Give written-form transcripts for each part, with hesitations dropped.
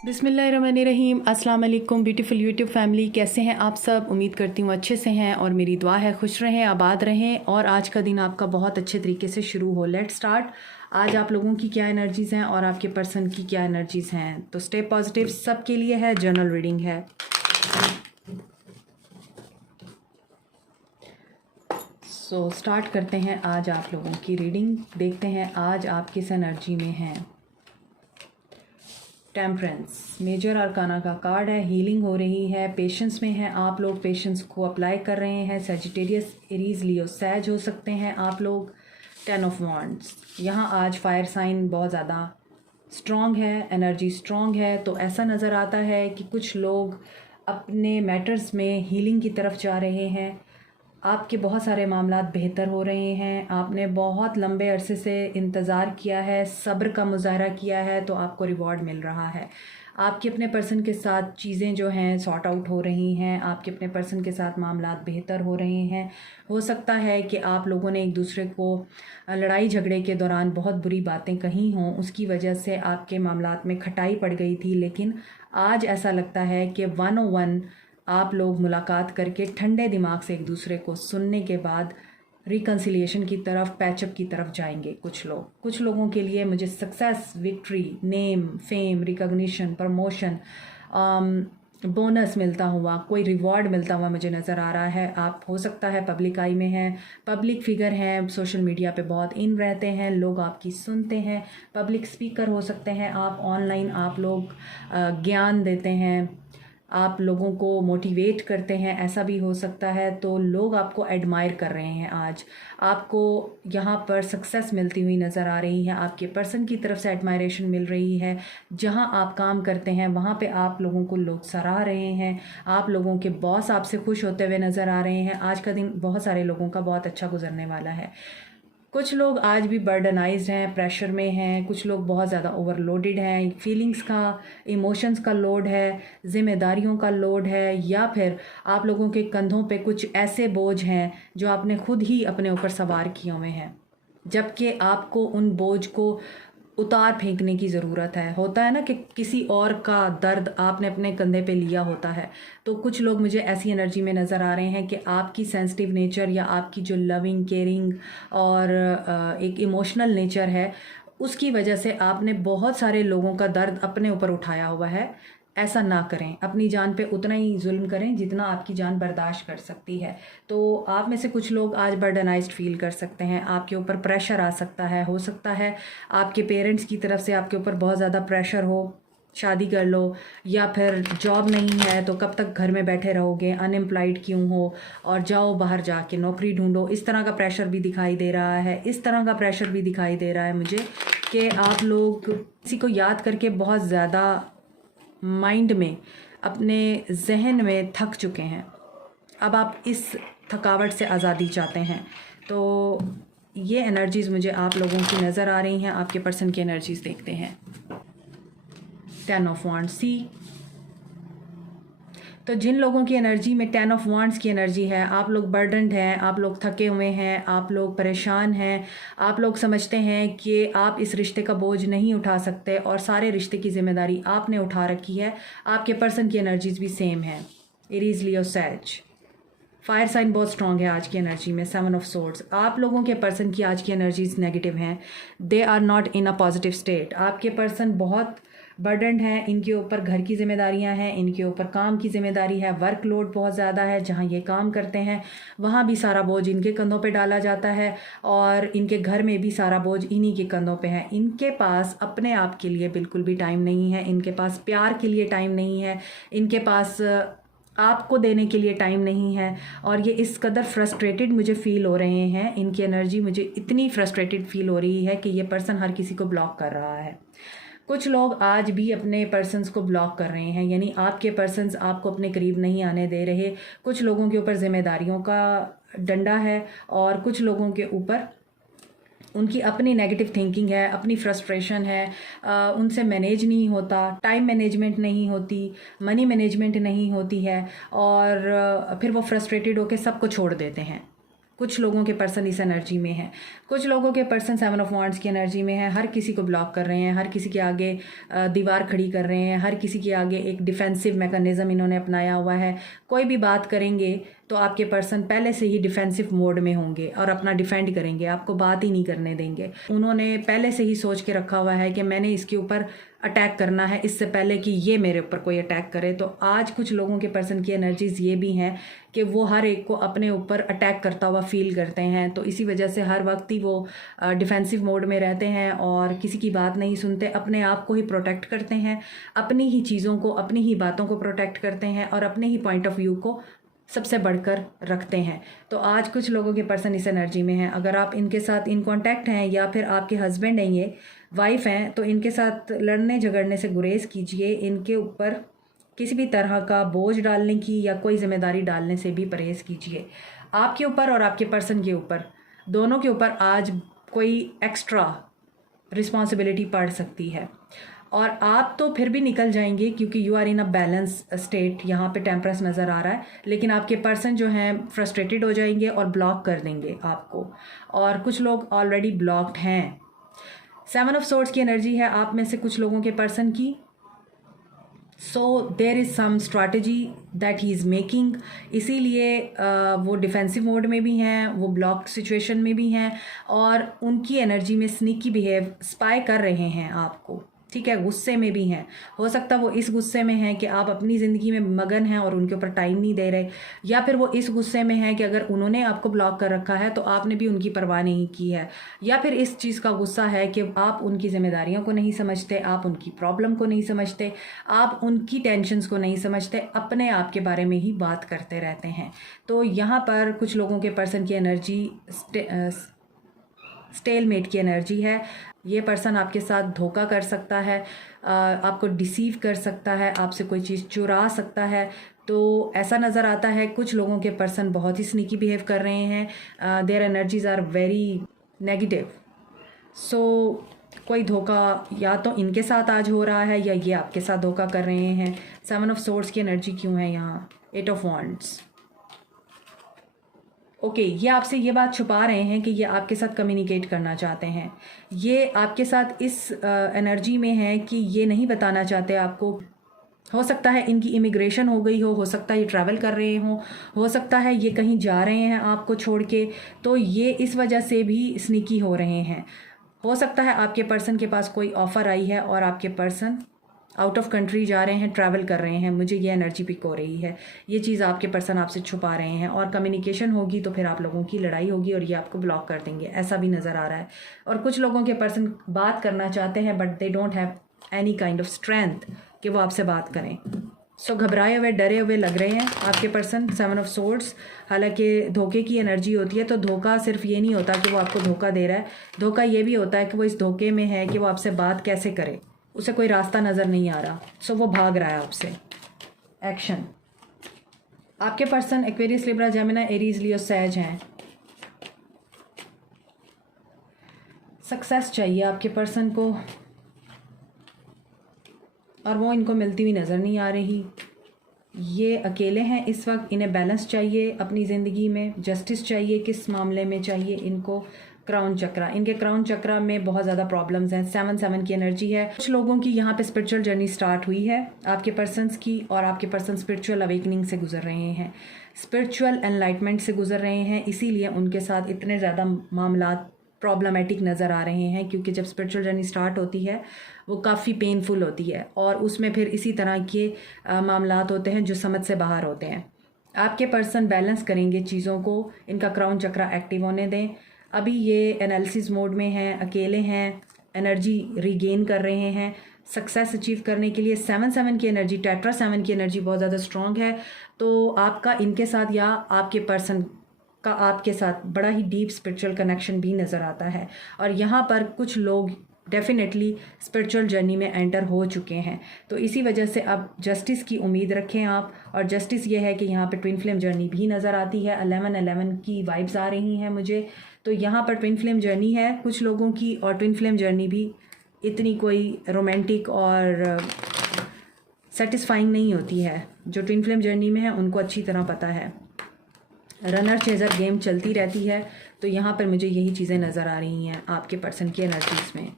बिस्मिल्लाहिर्रहमानिर्रहीम। अस्सलाम वालेकुम ब्यूटीफुल यूट्यूब फैमिली, कैसे हैं आप सब? उम्मीद करती हूँ अच्छे से हैं और मेरी दुआ है खुश रहें, आबाद रहें और आज का दिन आपका बहुत अच्छे तरीके से शुरू हो। Let's start. आज आप लोगों की क्या एनर्जीज़ हैं और आपके पर्सन की क्या एनर्जीज़ हैं। तो स्टे पॉजिटिव सबके लिए है, जनरल रीडिंग है। स्टार्ट करते हैं आज आप लोगों की रीडिंग। देखते हैं आज आप किस एनर्जी में हैं। टेम्परेंस मेजर अरकाना का कार्ड है। हीलिंग हो रही है, पेशेंस में है आप लोग, पेशेंस को अप्लाई कर रहे हैं। सेजिटेरियस, एरीज, लियो, सैज हो सकते हैं आप लोग। 10 ऑफ वांड्स, यहाँ आज फायर साइन बहुत ज़्यादा स्ट्रॉन्ग है, एनर्जी स्ट्रॉन्ग है। तो ऐसा नज़र आता है कि कुछ लोग अपने मैटर्स में हीलिंग की तरफ जा रहे हैं। आपके बहुत सारे मामलात बेहतर हो रहे हैं। आपने बहुत लंबे अरसे से इंतज़ार किया है, सब्र का मुजाहरा किया है, तो आपको रिवॉर्ड मिल रहा है। आपके अपने पर्सन के साथ चीज़ें जो हैं सॉर्ट आउट हो रही हैं। आपके अपने पर्सन के साथ मामलात बेहतर हो रहे हैं। हो सकता है कि आप लोगों ने एक दूसरे को लड़ाई झगड़े के दौरान बहुत बुरी बातें कही हों, उसकी वजह से आपके मामलात में खटाई पड़ गई थी। लेकिन आज ऐसा लगता है कि 101 आप लोग मुलाकात करके ठंडे दिमाग से एक दूसरे को सुनने के बाद रिकन्सिलिएशन की तरफ, पैचअप की तरफ जाएंगे। कुछ लोगों के लिए मुझे success, victory, name, fame, recognition, promotion, bonus मिलता हुआ, कोई रिवॉर्ड मिलता हुआ मुझे नज़र आ रहा है। आप हो सकता है पब्लिक आई में हैं, पब्लिक फिगर हैं, सोशल मीडिया पे बहुत इन रहते हैं, लोग आपकी सुनते हैं, पब्लिक स्पीकर हो सकते हैं आप। ऑनलाइन आप लोग ज्ञान देते हैं, आप लोगों को मोटिवेट करते हैं, ऐसा भी हो सकता है। तो लोग आपको एडमायर कर रहे हैं। आज आपको यहाँ पर सक्सेस मिलती हुई नज़र आ रही है। आपके पर्सन की तरफ से एडमायरेशन मिल रही है। जहाँ आप काम करते हैं वहाँ पे आप लोगों को लोग सराह रहे हैं। आप लोगों के बॉस आपसे खुश होते हुए नज़र आ रहे हैं। आज का दिन बहुत सारे लोगों का बहुत अच्छा गुजरने वाला है। कुछ लोग आज भी बर्डनाइज्ड हैं, प्रेशर में हैं। कुछ लोग बहुत ज़्यादा ओवरलोडेड हैं, फीलिंग्स का, इमोशंस का लोड है, ज़िम्मेदारियों का लोड है, या फिर आप लोगों के कंधों पे कुछ ऐसे बोझ हैं जो आपने खुद ही अपने ऊपर सवार किए हुए हैं, जबकि आपको उन बोझ को उतार फेंकने की ज़रूरत है। होता है ना कि किसी और का दर्द आपने अपने कंधे पे लिया होता है। तो कुछ लोग मुझे ऐसी एनर्जी में नज़र आ रहे हैं कि आपकी सेंसिटिव नेचर या आपकी जो लविंग, केयरिंग और एक इमोशनल नेचर है, उसकी वजह से आपने बहुत सारे लोगों का दर्द अपने ऊपर उठाया हुआ है। ऐसा ना करें, अपनी जान पे उतना ही जुल्म करें जितना आपकी जान बर्दाश्त कर सकती है। तो आप में से कुछ लोग आज बर्डनाइज्ड फील कर सकते हैं, आपके ऊपर प्रेशर आ सकता है। हो सकता है आपके पेरेंट्स की तरफ से आपके ऊपर बहुत ज़्यादा प्रेशर हो, शादी कर लो, या फिर जॉब नहीं है तो कब तक घर में बैठे रहोगे, अनएम्प्लॉयड क्यों हो, और जाओ बाहर जाके नौकरी ढूंढो। इस तरह का प्रेशर भी दिखाई दे रहा है। इस तरह का प्रेशर भी दिखाई दे रहा है मुझे कि आप लोग किसी को याद करके बहुत ज़्यादा माइंड में, अपने जहन में थक चुके हैं। अब आप इस थकावट से आज़ादी चाहते हैं। तो ये एनर्जीज़ मुझे आप लोगों की नज़र आ रही हैं। आपके पर्सन की एनर्जीज़ देखते हैं। 10 ऑफ वांड्स, सी। तो जिन लोगों की एनर्जी में 10 ऑफ वांड्स की एनर्जी है, आप लोग बर्डनड हैं, आप लोग थके हुए हैं, आप लोग परेशान हैं, आप लोग समझते हैं कि आप इस रिश्ते का बोझ नहीं उठा सकते और सारे रिश्ते की जिम्मेदारी आपने उठा रखी है। आपके पर्सन की एनर्जीज भी सेम है, एरीज, लियो, सैज। फायर साइन बहुत स्ट्रॉन्ग है आज की एनर्जी में। 7 ऑफ सोर्ड्स, आप लोगों के पर्सन की आज की एनर्जीज नेगेटिव हैं। They are not in a positive state. आपके पर्सन बहुत बर्डनड हैं, इनके ऊपर घर की जिम्मेदारियां हैं, इनके ऊपर काम की जिम्मेदारी है, वर्कलोड बहुत ज़्यादा है। जहां ये काम करते हैं वहां भी सारा बोझ इनके कंधों पे डाला जाता है और इनके घर में भी सारा बोझ इन्हीं के कंधों पे है। इनके पास अपने आप के लिए बिल्कुल भी टाइम नहीं है, इनके पास प्यार के लिए टाइम नहीं है, इनके पास आपको देने के लिए टाइम नहीं है। और ये इस कदर फ्रस्ट्रेटेड मुझे फ़ील हो रहे हैं, इनकी एनर्जी मुझे इतनी फ्रस्ट्रेटेड फ़ील हो रही है कि ये पर्सन हर किसी को ब्लॉक कर रहा है। कुछ लोग आज भी अपने पर्सन्स को ब्लॉक कर रहे हैं, यानी आपके पर्सन्स आपको अपने करीब नहीं आने दे रहे। कुछ लोगों के ऊपर जिम्मेदारियों का डंडा है और कुछ लोगों के ऊपर उनकी अपनी नेगेटिव थिंकिंग है, अपनी फ्रस्ट्रेशन है, उनसे मैनेज नहीं होता, टाइम मैनेजमेंट नहीं होती, मनी मैनेजमेंट नहीं होती है, और फिर वो फ्रस्ट्रेटेड होकर सबको छोड़ देते हैं। कुछ लोगों के पर्सन इस एनर्जी में हैं, कुछ लोगों के पर्सन 7 ऑफ वांड्स की एनर्जी में है, हर किसी को ब्लॉक कर रहे हैं, हर किसी के आगे दीवार खड़ी कर रहे हैं, हर किसी के आगे एक डिफेंसिव मैकेनिज्म इन्होंने अपनाया हुआ है। कोई भी बात करेंगे तो आपके पर्सन पहले से ही डिफेंसिव मोड में होंगे और अपना डिफेंड करेंगे, आपको बात ही नहीं करने देंगे। उन्होंने पहले से ही सोच के रखा हुआ है कि मैंने इसके ऊपर अटैक करना है इससे पहले कि ये मेरे ऊपर कोई अटैक करे। तो आज कुछ लोगों के पर्सन की एनर्जीज़ ये भी हैं कि वो हर एक को अपने ऊपर अटैक करता हुआ फील करते हैं, तो इसी वजह से हर वक्त ही वो डिफेंसिव मोड में रहते हैं और किसी की बात नहीं सुनते, अपने आप को ही प्रोटेक्ट करते हैं, अपनी ही चीज़ों को, अपनी ही बातों को प्रोटेक्ट करते हैं और अपने ही पॉइंट ऑफ व्यू को सबसे बढ़कर रखते हैं। तो आज कुछ लोगों के पर्सन इस एनर्जी में हैं। अगर आप इनके साथ इन कांटेक्ट हैं या फिर आपके हस्बैंड हैं, ये वाइफ हैं, तो इनके साथ लड़ने झगड़ने से गुरेज कीजिए। इनके ऊपर किसी भी तरह का बोझ डालने की या कोई जिम्मेदारी डालने से भी परहेज़ कीजिए। आपके ऊपर और आपके पर्सन के ऊपर, दोनों के ऊपर आज कोई एक्स्ट्रा रिस्पॉन्सिबिलिटी पड़ सकती है और आप तो फिर भी निकल जाएंगे क्योंकि you are in a balance state. यहाँ पे टेम्परेंस नज़र आ रहा है, लेकिन आपके पर्सन जो हैं फ्रस्ट्रेटेड हो जाएंगे और ब्लॉक कर देंगे आपको, और कुछ लोग ऑलरेडी ब्लॉक्ड हैं। 7 ऑफ सोर्ड्स की एनर्जी है आप में से कुछ लोगों के पर्सन की। So there is some strategy that he is making, इसीलिए वो डिफेंसिव मोड में भी हैं, वो ब्लॉक सिचुएशन में भी हैं और उनकी एनर्जी में स्नीकी बिहेव स्पाई कर रहे हैं आपको, ठीक है, गुस्से में भी हैं। हो सकता है वो इस गुस्से में हैं कि आप अपनी ज़िंदगी में मगन हैं और उनके ऊपर टाइम नहीं दे रहे, या फिर वो इस गुस्से में हैं कि अगर उन्होंने आपको ब्लॉक कर रखा है तो आपने भी उनकी परवाह नहीं की है, या फिर इस चीज़ का गुस्सा है कि आप उनकी जिम्मेदारियों को नहीं समझते, आप उनकी प्रॉब्लम को नहीं समझते, आप उनकी टेंशन्स को नहीं समझते, अपने आप के बारे में ही बात करते रहते हैं। तो यहाँ पर कुछ लोगों के पर्सन की एनर्जी स्टेलमेट की एनर्जी है। ये पर्सन आपके साथ धोखा कर सकता है, आपको डिसीव कर सकता है, आपसे कोई चीज़ चुरा सकता है। तो ऐसा नज़र आता है कुछ लोगों के पर्सन बहुत ही स्नीकी बिहेव कर रहे हैं, their energies are very negative. So कोई धोखा या तो इनके साथ आज हो रहा है या ये आपके साथ धोखा कर रहे हैं। 7 ऑफ सोर्ड्स की एनर्जी क्यों है यहाँ? 8 ऑफ वॉन्ड्स। ओके, ये आपसे ये बात छुपा रहे हैं कि ये आपके साथ कम्युनिकेट करना चाहते हैं। ये आपके साथ इस एनर्जी में है कि ये नहीं बताना चाहते आपको। हो सकता है इनकी इमिग्रेशन हो गई हो सकता है ये ट्रैवल कर रहे हो सकता है ये कहीं जा रहे हैं आपको छोड़ के, तो ये इस वजह से भी स्नीकी हो रहे हैं। हो सकता है आपके पर्सन के पास कोई ऑफ़र आई है और आपके पर्सन आउट ऑफ कंट्री जा रहे हैं, ट्रैवल कर रहे हैं, मुझे ये एनर्जी पिक हो रही है। ये चीज़ आपके पर्सन आपसे छुपा रहे हैं और कम्युनिकेशन होगी तो फिर आप लोगों की लड़ाई होगी और ये आपको ब्लॉक कर देंगे, ऐसा भी नज़र आ रहा है। और कुछ लोगों के पर्सन बात करना चाहते हैं but they don't have any kind of strength कि वो आपसे बात करें। सो घबराए हुए, डरे हुए लग रहे हैं आपके पर्सन। 7 ऑफ सोर्ड्स, हालांकि धोखे की एनर्जी होती है, तो धोखा सिर्फ ये नहीं होता कि वो आपको धोखा दे रहा है, धोखा ये भी होता है कि वो इस धोखे में है कि वो आपसे बात कैसे करे, उसे कोई रास्ता नज़र नहीं आ रहा, सो वो भाग रहा है आपसे। एक्शन, आपके person Aquarius, Libra, Gemini, Aries, Leo, सैज हैं। सक्सेस चाहिए आपके पर्सन को और वो इनको मिलती हुई नज़र नहीं आ रही। ये अकेले हैं इस वक्त, इन्हें बैलेंस चाहिए अपनी ज़िंदगी में, जस्टिस चाहिए। किस मामले में चाहिए इनको? क्राउन चक्रा, इनके क्राउन चक्रा में बहुत ज़्यादा प्रॉब्लम्स हैं। 7 की एनर्जी है। कुछ लोगों की यहाँ पे स्पिरिचुअल जर्नी स्टार्ट हुई है आपके पर्सन्स की, और आपके पर्सन स्पिरिचुअल अवेकनिंग से गुजर रहे हैं, स्पिरिचुअल एनलाइटमेंट से गुजर रहे हैं, इसीलिए उनके साथ इतने ज़्यादा मामला प्रॉब्लमेटिक नज़र आ रहे हैं, क्योंकि जब स्पिरिचुअल जर्नी स्टार्ट होती है वो काफ़ी पेनफुल होती है और उसमें फिर इसी तरह के मामलात होते हैं जो समझ से बाहर होते हैं। आपके पर्सन बैलेंस करेंगे चीज़ों को, इनका क्राउन चक्रा एक्टिव होने दें। अभी ये एनालिसिस मोड में हैं, अकेले हैं, एनर्जी रीगेन कर रहे हैं सक्सेस अचीव करने के लिए। 7 की एनर्जी, टेट्रा 7 की एनर्जी बहुत ज़्यादा स्ट्रॉन्ग है। तो आपका इनके साथ या आपके पर्सन का आपके साथ बड़ा ही डीप स्पिरिचुअल कनेक्शन भी नज़र आता है, और यहाँ पर कुछ लोग डेफिनेटली स्पिरिचुअल जर्नी में एंटर हो चुके हैं। तो इसी वजह से अब जस्टिस की उम्मीद रखें आप, और जस्टिस ये है कि यहाँ पे ट्विन फ्लेम जर्नी भी नज़र आती है। 11 की वाइब्स आ रही हैं मुझे, तो यहाँ पर ट्विन फ्लेम जर्नी है कुछ लोगों की, और ट्विन फ्लेम जर्नी भी इतनी कोई रोमांटिक और सेटिस्फाइंग नहीं होती है। जो ट्विन फ्लेम जर्नी में है उनको अच्छी तरह पता है। रनर चेजर गेम चलती रहती है। तो यहाँ पर मुझे यही चीज़ें नज़र आ रही हैं आपके पर्सन की एनर्जीज़ में।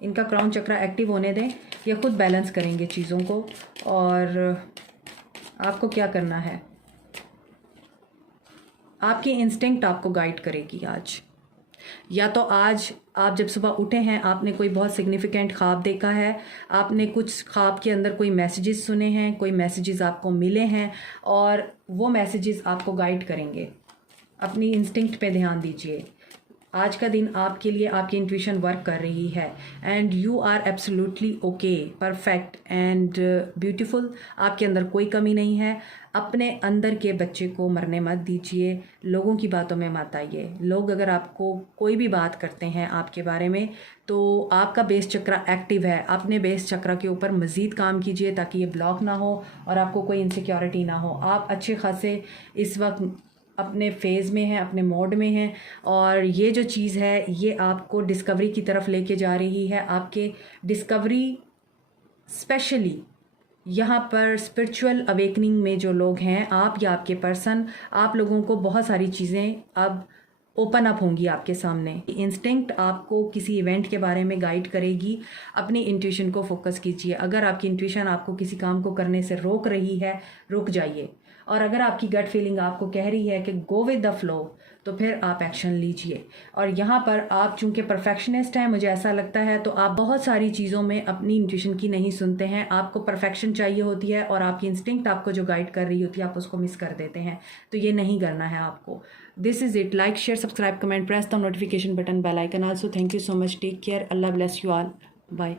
इनका क्राउन चक्रा एक्टिव होने दें, ये खुद बैलेंस करेंगे चीज़ों को। और आपको क्या करना है, आपकी इंस्टिंक्ट आपको गाइड करेगी आज। या तो आज आप जब सुबह उठे हैं, आपने कोई बहुत सिग्निफिकेंट ख्वाब देखा है, आपने कुछ ख्वाब के अंदर कोई मैसेजेस सुने हैं, कोई मैसेजेस आपको मिले हैं, और वो मैसेजेस आपको गाइड करेंगे। अपनी इंस्टिंक्ट पे ध्यान दीजिए। आज का दिन आपके लिए आपकी इंट्यूशन वर्क कर रही है and you are absolutely okay, perfect and beautiful. आपके अंदर कोई कमी नहीं है। अपने अंदर के बच्चे को मरने मत दीजिए, लोगों की बातों में मत आइए। लोग अगर आपको कोई भी बात करते हैं आपके बारे में, तो आपका बेस चक्रा एक्टिव है। अपने बेस चक्रा के ऊपर मज़ीद काम कीजिए ताकि ये ब्लॉक ना हो और आपको कोई इनसिक्योरिटी ना हो। आप अच्छे खासे इस वक्त अपने फेज़ में हैं, अपने मोड में हैं, और ये जो चीज़ है ये आपको डिस्कवरी की तरफ लेके जा रही है। आपके डिस्कवरी स्पेशली यहाँ पर स्पिरिचुअल अवेकनिंग में जो लोग हैं, आप या आपके पर्सन, आप लोगों को बहुत सारी चीज़ें अब ओपन अप होंगी आपके सामने। इंस्टिंक्ट आपको किसी इवेंट के बारे में गाइड करेगी। अपनी इंट्यूशन को फोकस कीजिए। अगर आपकी इंट्यूशन आपको किसी काम को करने से रोक रही है, रुक जाइए। और अगर आपकी गट फीलिंग आपको कह रही है कि गो विद द फ्लो, तो फिर आप एक्शन लीजिए। और यहाँ पर आप चूंकि परफेक्शनिस्ट हैं, मुझे ऐसा लगता है, तो आप बहुत सारी चीज़ों में अपनी इंट्यूशन की नहीं सुनते हैं। आपको परफेक्शन चाहिए होती है और आपकी इंस्टिंक्ट आपको जो गाइड कर रही होती है, आप उसको मिस कर देते हैं। तो ये नहीं करना है आपको। This is it. Like, share, subscribe, comment, press the notification button, bell icon also. Thank you so much. Take care. Allah bless you all. Bye.